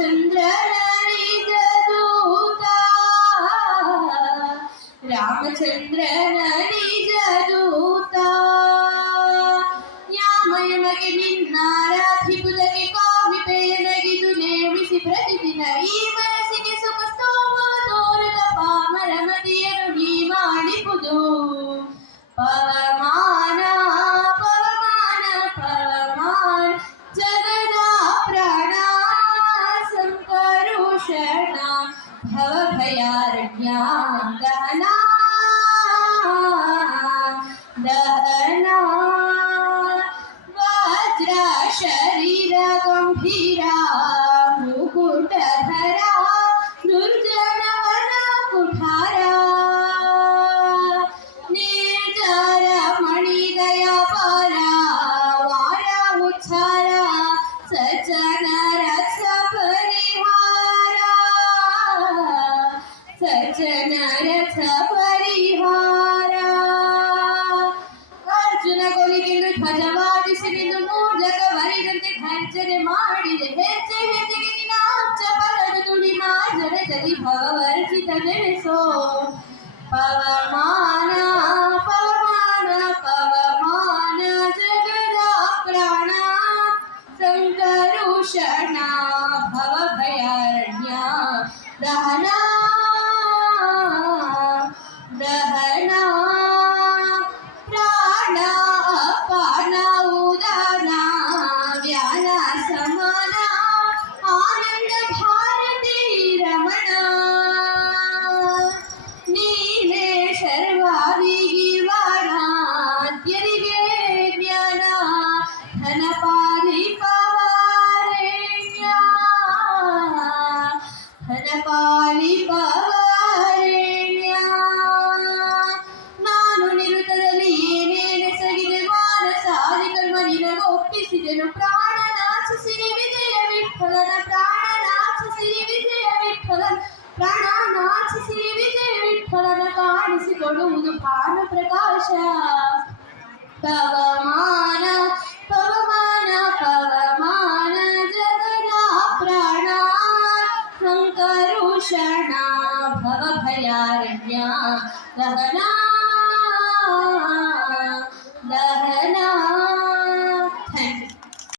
ರಾಮಚಂದ್ರನ ನಿಜದೂತ ರಾಮಚಂದ್ರನ ನಿಜದೂತ ಯಾಮಯಮಗೆ ನಿನ್ನಾರಾಧಿಪುದಕ್ಕೆ ಕಾಮಿಪೆಯ ನಗಿದು ನೇಮಿಸಿ ಪ್ರತಿದಿನ ಈ ಮನಸ್ಸಿಗೆ ಸುಖ ಸ್ತೋಮ ತೋರದ ಪಾಮರ ಮತಿಯರು ನೀ ಮಾಡಿಪುದು ಪವಮಾನ ಪವಮಾನ ಪವಮಾನ ಜಗದ ಪ್ರಾಣ ಸಂಕರುಷಣ ಭವಭಯಾರಣ್ಯ ದಹನ ದಹನ ವಜ್ರ ಶರೀರ ಗಂಭೀರ ಮುಕುಟಧರ ದುರ್ಜನವನ ಕುಠಾರ ನಿರ್ಜರ ಮಣಿದಯ ಪಾರ ವಾರ ಉಚ್ಚಾರ ಸಜ್ಜನ ರಕ್ಷ ಪರಿಹಾರ ಸಜ್ಜನ ರಕ್ಷ ಪರಿಹಾರ ಅರ್ಜುನ ಕೊಲಿಗೆಂದು ಧ್ವಜವಾದಿಸಿದ್ದು ಮೂರ್ಜಕವರಿದಂತೆ ಖರ್ಚನೆ ಮಾಡಿದೆ ಹೆಜ್ಜೆ ಹೆಜ್ಜೆಗೆ ನಿನಾಚ ಪರದ ತುಳಿ ಮಾಜರದಲ್ಲಿ ಭವವರ್ಜಿತ ನೆನೆಸೋ ಪವಮಾನ ಪವಮಾನ ಪವಮಾನ ಜಗದ ಪ್ರಾಣ ಸಂಕರುಷಣ ಭವಭಯಾರಣ್ಯ ದಹನ ದಹನ ಪ್ರಾಣ ಅಪಾನ ಉದಾನ ವ್ಯಾನ ಸಮಾನ ಆನಂದ ಭಾರತಿ ರಮಣ ನೀನೇ ಶರ್ವಾದಿಗಿವಾಣ ದ್ಯರಿಗೆ ಜ್ಞಾನ ಧನಪಾಲಿ ಪವಾರೆಣ್ಯ ಧನಪಾಲಿ ಪವಾರೆಣ್ಯ ನಾನು ನಿರುತದಲ್ಲಿ ಏನೇನೆಸಗಿದೆ ಮಾನಸಾದಿ ಕರ್ಮ ನಿನಗೆ ಒಪ್ಪಿಸಿದೆನು ಪ್ರಾಣನಾಚಿಸಿರಿ ವಿಜಯ ವಿಠಲನ ಪ್ರಾಣನಾಚಿಸಿರಿ ವಿಜಯ ವಿಠಲನ ಪ್ರಾಣನಾಚಿಸಿರಿ ವಿಜಯ ವಿಠಲನ ಕಾಣಿಸಿಕೊಡುವುದು ಭಾನು ಪ್ರಕಾಶ ಪವಮಾನ ಪವಮಾನ ಪವಮಾನ ಜಗದ ಪ್ರಾಣ ಸಂಕರುಷಣ ಭವಭಯಾರಣ್ಯ ದಹನ